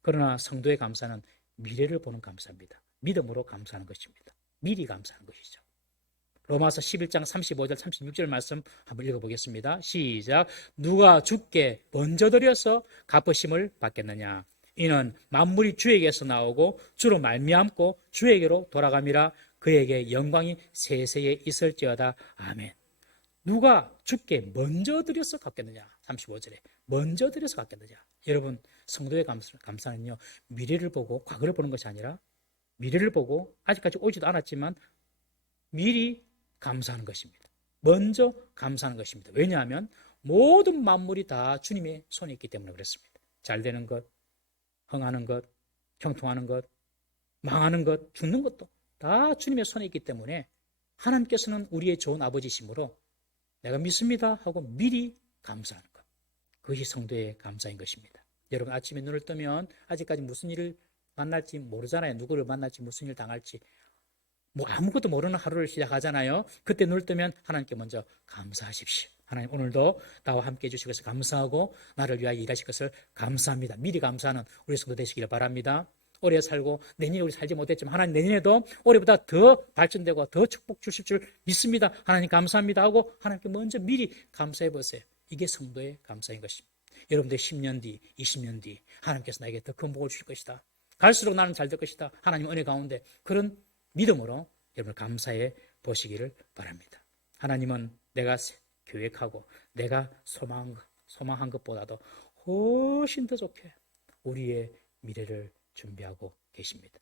그러나 성도의 감사는 미래를 보는 감사입니다. 믿음으로 감사하는 것입니다. 미리 감사하는 것이죠. 로마서 11장 35절 36절 말씀 한번 읽어보겠습니다. 시작. 누가 주께 먼저 드려서 갚으심을 받겠느냐. 이는 만물이 주에게서 나오고 주로 말미암고 주에게로 돌아감이라. 그에게 영광이 세세에 있을지어다. 아멘. 누가 주께 먼저 드려서 갚겠느냐. 35절에 먼저 드려서 갚겠느냐. 여러분, 성도의 감사는요, 미래를 보고 과거를 보는 것이 아니라 미래를 보고 아직까지 오지도 않았지만 미리 감사하는 것입니다. 먼저 감사하는 것입니다. 왜냐하면 모든 만물이 다 주님의 손에 있기 때문에 그렇습니다. 잘 되는 것, 흥하는 것, 형통하는 것, 망하는 것, 죽는 것도 다 주님의 손에 있기 때문에 하나님께서는 우리의 좋은 아버지시므로 내가 믿습니다 하고 미리 감사하는 것, 그것이 성도의 감사인 것입니다. 여러분, 아침에 눈을 뜨면 아직까지 무슨 일을 만날지 모르잖아요. 누구를 만날지 무슨 일 당할지 아무것도 모르는 하루를 시작하잖아요. 그때 눈을 뜨면 하나님께 먼저 감사하십시오. 하나님, 오늘도 나와 함께 해주실 것을 감사하고 나를 위하여 일하실 것을 감사합니다. 미리 감사하는 우리 성도 되시기를 바랍니다. 올해 살고 내년에 우리 살지 못했지만 하나님, 내년에도 올해보다 더 발전되고 더 축복 주실 줄 믿습니다. 하나님 감사합니다 하고 하나님께 먼저 미리 감사해 보세요. 이게 성도의 감사인 것입니다. 여러분들 10년 뒤, 20년 뒤 하나님께서 나에게 더 큰 복을 주실 것이다. 갈수록 나는 잘 될 것이다. 하나님 은혜 가운데 그런 믿음으로 여러분 감사해 보시기를 바랍니다. 하나님은 내가 계획하고 내가 소망한 것보다도 훨씬 더 좋게 우리의 미래를 준비하고 계십니다.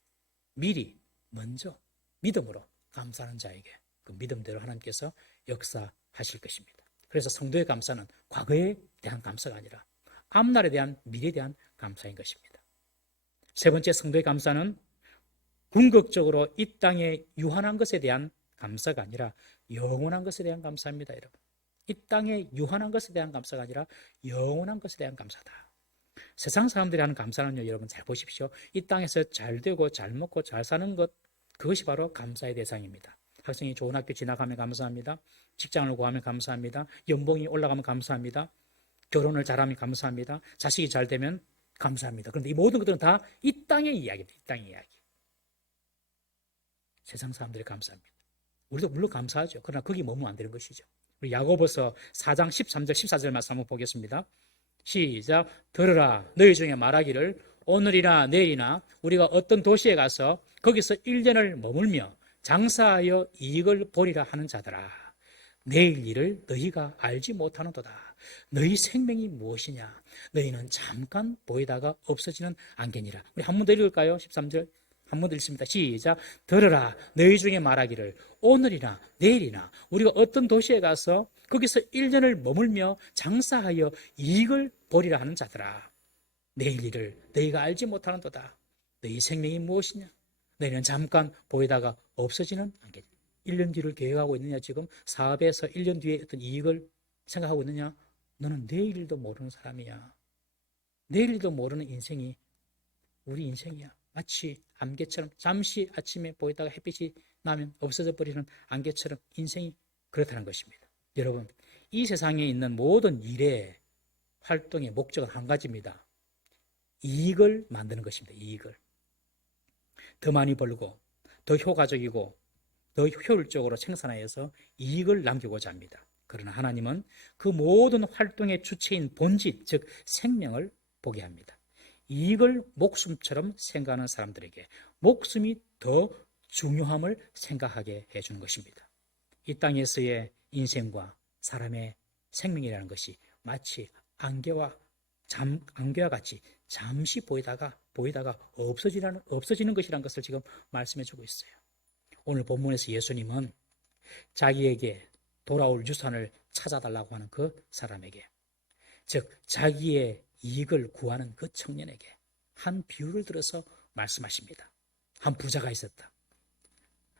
미리 먼저 믿음으로 감사하는 자에게 그 믿음대로 하나님께서 역사하실 것입니다. 그래서 성도의 감사는 과거에 대한 감사가 아니라 앞날에 대한 미래에 대한 감사인 것입니다. 세 번째 성도의 감사는 궁극적으로 이 땅에 유한한 것에 대한 감사가 아니라 영원한 것에 대한 감사입니다, 여러분. 이 땅에 유한한 것에 대한 감사가 아니라 영원한 것에 대한 감사다. 세상 사람들이 하는 감사는요, 여러분 잘 보십시오. 이 땅에서 잘 되고 잘 먹고 잘 사는 것, 그것이 바로 감사의 대상입니다. 학생이 좋은 학교 진학하면 감사합니다. 직장을 구하면 감사합니다. 연봉이 올라가면 감사합니다. 결혼을 잘하면 감사합니다. 자식이 잘 되면 감사합니다. 그런데 이 모든 것들은 다 이 땅의 이야기입니다. 이 땅의 이야기. 세상 사람들이 감사합니다. 우리도 물론 감사하죠. 그러나 거기 머무면 안 되는 것이죠. 우리 야고보서 4장 13절 14절 말씀 한번 보겠습니다. 시작. 들으라. 너희 중에 말하기를 오늘이나 내일이나 우리가 어떤 도시에 가서 거기서 1년을 머물며 장사하여 이익을 보리라 하는 자들아. 내일 일을 너희가 알지 못하는도다. 너희 생명이 무엇이냐? 너희는 잠깐 보이다가 없어지는 안개니라. 우리 한 번 더 읽을까요? 13절 한 번 더 읽습니다. 시작. 들으라. 너희 중에 말하기를 오늘이나 내일이나 우리가 어떤 도시에 가서 거기서 1년을 머물며 장사하여 이익을 보리라 하는 자들아. 내일 일을 너희가 알지 못하는도다. 너희 생명이 무엇이냐? 너희는 잠깐 보이다가 없어지는 안개니라. 1년 뒤를 계획하고 있느냐? 지금 사업에서 1년 뒤에 어떤 이익을 생각하고 있느냐? 너는 내일도 모르는 사람이야. 내일도 모르는 인생이 우리 인생이야. 마치 안개처럼 잠시 아침에 보이다가 햇빛이 나면 없어져 버리는 안개처럼 인생이 그렇다는 것입니다. 여러분, 이 세상에 있는 모든 일의 활동의 목적은 한 가지입니다. 이익을 만드는 것입니다. 이익을. 더 많이 벌고 더 효과적이고 더 효율적으로 생산하여서 이익을 남기고자 합니다. 그러나 하나님은 그 모든 활동의 주체인 본질, 즉 생명을 보게 합니다. 이익을 목숨처럼 생각하는 사람들에게 목숨이 더 중요함을 생각하게 해주는 것입니다. 이 땅에서의 인생과 사람의 생명이라는 것이 마치 안개와 같이 잠시 보이다가 없어지는 것이라는 것을 지금 말씀해 주고 있어요. 오늘 본문에서 예수님은 자기에게 돌아올 유산을 찾아달라고 하는 그 사람에게, 즉 자기의 이익을 구하는 그 청년에게 한 비유를 들어서 말씀하십니다. 한 부자가 있었다.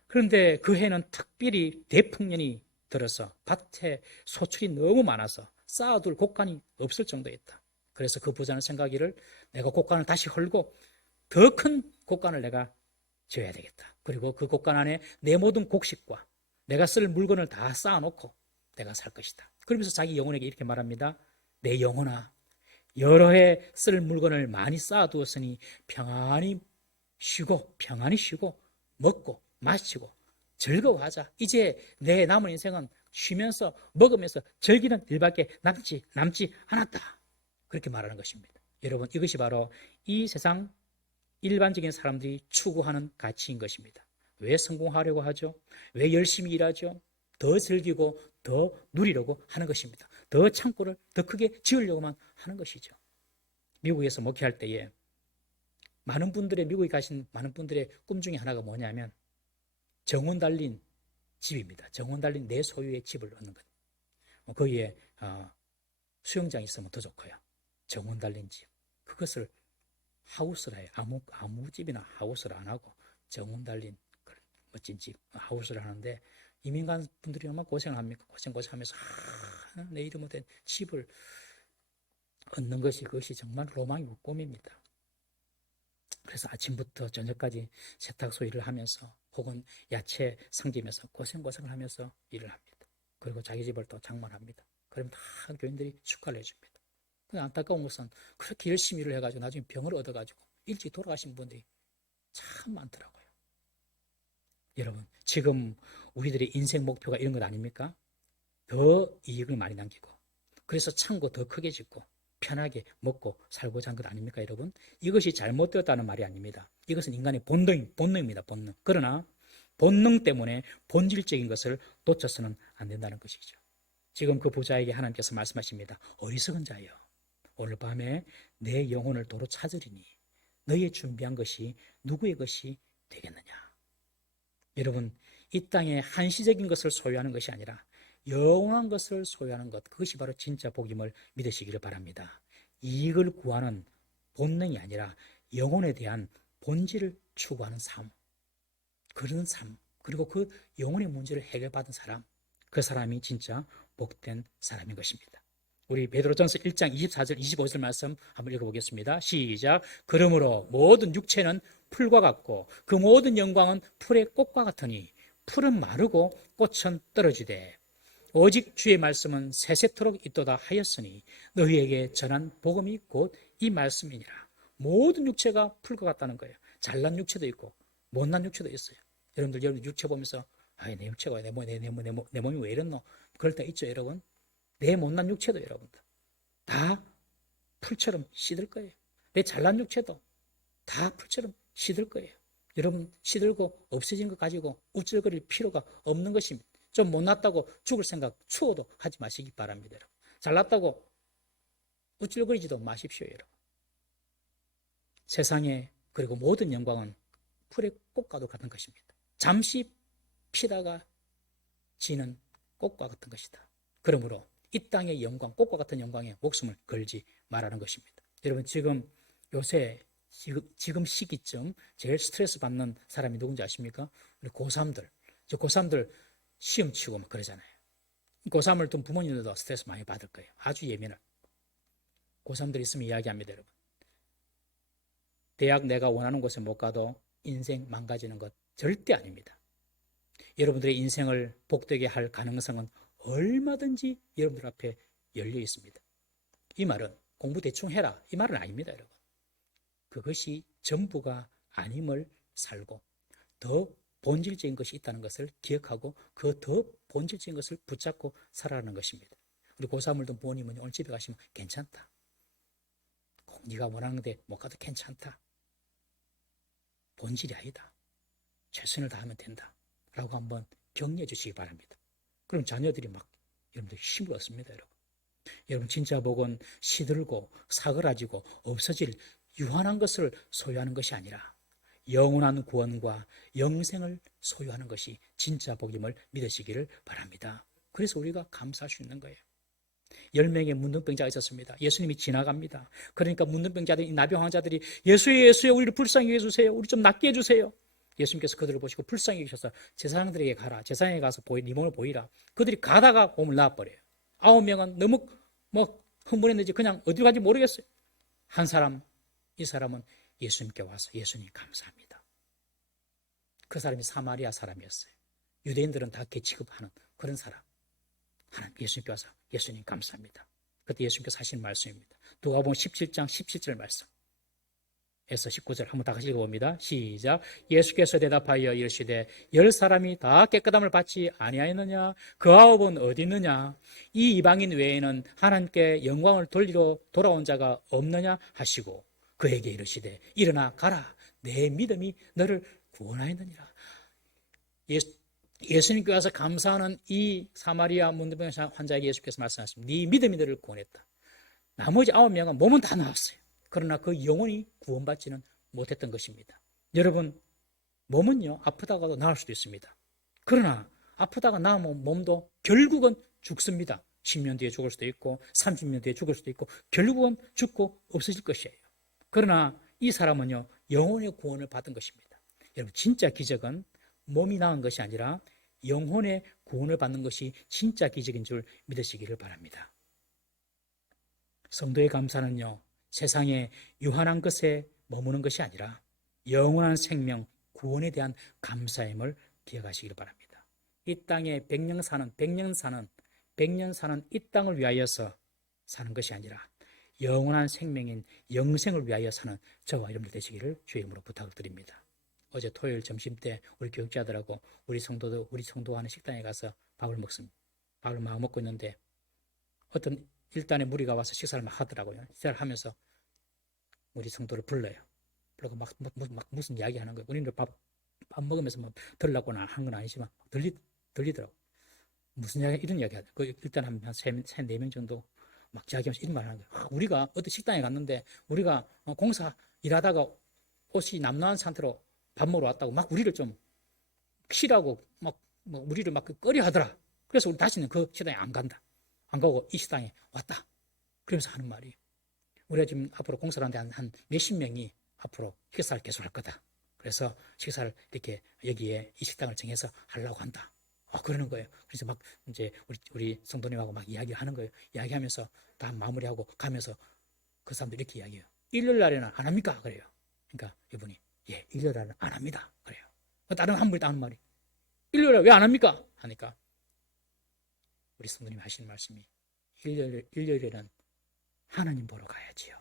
그런데 그 해는 특별히 대풍년이 들어서 밭에 소출이 너무 많아서 쌓아둘 곡간이 없을 정도였다. 그래서 그 부자는 생각하기를 내가 곡간을 다시 헐고 더 큰 곡간을 내가 지어야 되겠다. 그리고 그 곡간 안에 내 모든 곡식과 내가 쓸 물건을 다 쌓아놓고 내가 살 것이다. 그러면서 자기 영혼에게 이렇게 말합니다. 내 영혼아, 여러 해 쓸 물건을 많이 쌓아두었으니 평안히 쉬고 먹고 마시고 즐거워하자. 이제 내 남은 인생은 쉬면서 먹으면서 즐기는 일밖에 남지 않았다. 그렇게 말하는 것입니다. 여러분, 이것이 바로 이 세상 일반적인 사람들이 추구하는 가치인 것입니다. 왜 성공하려고 하죠? 왜 열심히 일하죠? 더 즐기고 더 누리려고 하는 것입니다. 더 창고를 더 크게 지으려고만 하는 것이죠. 미국에서 목회할 때에 미국에 가신 많은 분들의 꿈 중에 하나가 뭐냐면 정원 달린 집입니다. 정원 달린 내 소유의 집을 얻는 것. 거기에 수영장이 있으면 더 좋고요. 정원 달린 집. 그것을 하우스라 해요. 아무 집이나 하우스를 안 하고 정원 달린 멋진 집, 하우스를 하는데 이민 간 분들이 얼마나 고생합니까? 고생하면서 내 이름으로 된 집을 얻는 것이 그것이 정말 로망이고 꿈입니다. 그래서 아침부터 저녁까지 세탁소 일을 하면서 혹은 야채 상점에서 고생을 하면서 일을 합니다. 그리고 자기 집을 또 장만합니다. 그러면 다 교인들이 축하를 해줍니다. 근데 안타까운 것은 그렇게 열심히 일을 해가지고 나중에 병을 얻어가지고 일찍 돌아가신 분들이 참 많더라고요. 여러분, 지금 우리들의 인생 목표가 이런 것 아닙니까? 더 이익을 많이 남기고 그래서 창고 더 크게 짓고 편하게 먹고 살고자 한 것 아닙니까, 여러분? 이것이 잘못되었다는 말이 아닙니다. 이것은 인간의 본능입니다, 본능. 그러나 본능 때문에 본질적인 것을 놓쳐서는 안 된다는 것이죠. 지금 그 부자에게 하나님께서 말씀하십니다. 어리석은 자여, 오늘 밤에 내 영혼을 도로 찾으리니 너희의 준비한 것이 누구의 것이 되겠느냐. 여러분, 이 땅에 한시적인 것을 소유하는 것이 아니라 영원한 것을 소유하는 것, 그것이 바로 진짜 복임을 믿으시기를 바랍니다. 이익을 구하는 본능이 아니라 영혼에 대한 본질을 추구하는 삶, 그런 삶, 그리고 그 영혼의 문제를 해결받은 사람, 그 사람이 진짜 복된 사람인 것입니다. 우리 베드로전서 1장 24절 25절 말씀 한번 읽어보겠습니다. 시작. 그러므로 모든 육체는 풀과 같고 그 모든 영광은 풀의 꽃과 같으니 풀은 마르고 꽃은 떨어지되 오직 주의 말씀은 세세토록 있도다 하였으니 너희에게 전한 복음이 곧 이 말씀이니라. 모든 육체가 풀과 같다는 거예요. 잘난 육체도 있고 못난 육체도 있어요. 여러분들 육체 보면서 내 육체가 내 몸이 왜 이랬노? 그럴 때 있죠, 여러분. 내 못난 육체도 여러분들 다 풀처럼 시들 거예요. 내 잘난 육체도 다 풀처럼 시들 거예요. 여러분, 시들고 없어진 것 가지고 우쭐거릴 필요가 없는 것입니다. 좀 못났다고 죽을 생각 추워도 하지 마시기 바랍니다. 여러분. 잘났다고 우쭐거리지도 마십시오. 여러분. 세상에 그리고 모든 영광은 풀의 꽃과도 같은 것입니다. 잠시 피다가 지는 꽃과 같은 것이다. 그러므로 이 땅의 영광, 꽃과 같은 영광에 목숨을 걸지 말라는 것입니다. 여러분, 요새 지금 시기쯤 제일 스트레스 받는 사람이 누군지 아십니까? 우리 고3들. 저 고3들 시험 치고 막 그러잖아요. 고3을 둔 부모님들도 스트레스 많이 받을 거예요. 아주 예민할. 고3들 있으면 이야기합니다, 여러분. 대학 내가 원하는 곳에 못 가도 인생 망가지는 것 절대 아닙니다. 여러분들의 인생을 복되게 할 가능성은 얼마든지 여러분들 앞에 열려 있습니다. 이 말은 공부 대충 해라, 이 말은 아닙니다, 여러분. 그것이 전부가 아님을 살고 더 본질적인 것이 있다는 것을 기억하고 그 더 본질적인 것을 붙잡고 살아가는 것입니다. 우리 고3을 둔 부모님은 오늘 집에 가시면 괜찮다. 꼭 네가 원하는 데 못 가도 괜찮다. 본질이 아니다. 최선을 다하면 된다. 라고 한번 격려해 주시기 바랍니다. 그럼 자녀들이 막 여러분들 힘을 얻습니다. 여러분 진짜 복은 시들고 사그라지고 없어질 유한한 것을 소유하는 것이 아니라 영원한 구원과 영생을 소유하는 것이 진짜 복임을 믿으시기를 바랍니다. 그래서 우리가 감사할 수 있는 거예요. 10명의 문둥병자가 있었습니다. 예수님이 지나갑니다. 그러니까 문둥병자들이, 나병 환자들이 예수여 우리를 불쌍히 해주세요. 우리 좀 낫게 해주세요. 예수님께서 그들을 보시고 불쌍히 계셔서 제사장들에게 가라. 제사장에 가서 네 몸을 보이라. 그들이 가다가 몸을 놔버려요. 9명은 너무 흥분했는지 그냥 어디로 가는지 모르겠어요. 한 사람, 이 사람은 예수님께 와서 예수님 감사합니다. 그 사람이 사마리아 사람이었어요. 유대인들은 다 개취급하는 그런 사람. 하나님 예수님께 와서 예수님 감사합니다. 그때 예수님께서 하신 말씀입니다. 누가복음 17장 17절 말씀. 에서 19절 한번 다 같이 읽어봅니다. 시작. 예수께서 대답하여 이르시되 10사람이 다 깨끗함을 받지 아니하였느냐? 그 9은 어디 있느냐? 이 이방인 외에는 하나님께 영광을 돌리러 돌아온 자가 없느냐 하시고 그에게 이르시되 일어나 가라. 내 믿음이 너를 구원하였느니라. 예수님께 와서 감사하는 이 사마리아 문둥병 환자에게 예수께서 말씀하십니다. 네 믿음이 너를 구원했다. 나머지 9명은 몸은 다 나았어요. 그러나 그 영혼이 구원받지는 못했던 것입니다. 여러분, 몸은요 아프다가도 나을 수도 있습니다. 그러나 아프다가 나으면 몸도 결국은 죽습니다. 10년 뒤에 죽을 수도 있고 30년 뒤에 죽을 수도 있고 결국은 죽고 없어질 것이에요. 그러나 이 사람은요 영혼의 구원을 받은 것입니다. 여러분, 진짜 기적은 몸이 나은 것이 아니라 영혼의 구원을 받는 것이 진짜 기적인 줄 믿으시기를 바랍니다. 성도의 감사는요 세상의 유한한 것에 머무는 것이 아니라 영원한 생명, 구원에 대한 감사임을 기억하시기를 바랍니다. 이 땅에 100년 사는 이 땅을 위하여서 사는 것이 아니라 영원한 생명인 영생을 위하여 사는 저와 여러분들 되시기를 주의 이름으로 부탁을 드립니다. 어제 토요일 점심 때 우리 교육자들하고 우리 성도 하는 식당에 가서 밥을 먹습니다. 밥을 막 먹고 있는데 어떤 일단의 무리가 와서 식사를 막 하더라고요. 식사를 하면서 우리 성도를 불러요. 그리고 막 무슨 이야기 하는 거예요. 우리는 밥 먹으면서 막 들으려고나 한 건 아니지만 들리더라고요. 무슨 이야기, 이런 이야기 하죠. 일단 한 네 명 정도 막 이야기하면서 이런 말 하는 거예요. 우리가 어떤 식당에 갔는데 우리가 공사 일하다가 옷이 남루한 상태로 밥 먹으러 왔다고 막 우리를 좀 싫어하고 막 우리를 막 꺼려 하더라. 그래서 우리 다시는 그 식당에 안 간다. 안 가고 이 식당에 왔다. 그러면서 하는 말이 우리가 지금 앞으로 공사를 하는데 한 몇십 명이 앞으로 식사를 계속 할 거다. 그래서 식사를 이렇게 여기에 이 식당을 정해서 하려고 한다. 그러는 거예요. 그래서 막 이제 우리 성도님하고 막 이야기하는 거예요. 이야기하면서 다 마무리하고 가면서 그 사람들 이렇게 이야기해요. 일요일 날에는 안 합니까? 그래요. 그러니까 이분이 예, 일요일 날은 안 합니다. 그래요. 다른 한 분이 다른 말이 일요일 날 왜 안 합니까? 하니까 우리 성도님이 하시는 말씀이 일요일에는 하나님 보러 가야지요.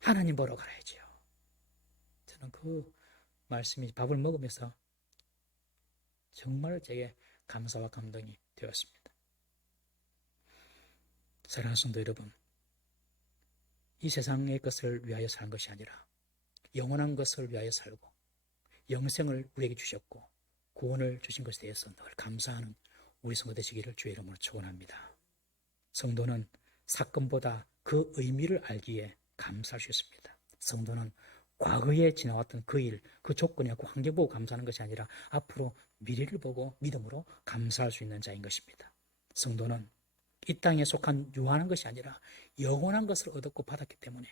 하나님 보러 가야지요. 저는 그 말씀이 밥을 먹으면서 정말 제게 감사와 감동이 되었습니다. 사랑하는 성도 여러분, 이 세상의 것을 위하여 사는 것이 아니라 영원한 것을 위하여 살고 영생을 우리에게 주셨고 구원을 주신 것에 대해서 늘 감사하는 우리 성도 되시기를 주의 이름으로 축원합니다. 성도는 사건보다 그 의미를 알기에 감사할 수 있습니다. 성도는 과거에 지나왔던 그 일, 그 조건이나 그 환경 보고 감사하는 것이 아니라 앞으로 미래를 보고 믿음으로 감사할 수 있는 자인 것입니다. 성도는 이 땅에 속한 유한한 것이 아니라 영원한 것을 얻었고 받았기 때문에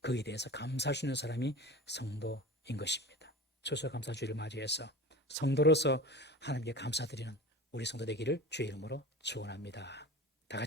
그에 대해서 감사할 수 있는 사람이 성도인 것입니다. 추수감사주의를 맞이해서 성도로서 하나님께 감사드리는 우리 성도 되기를 주의 이름으로 축원합니다. 다 같이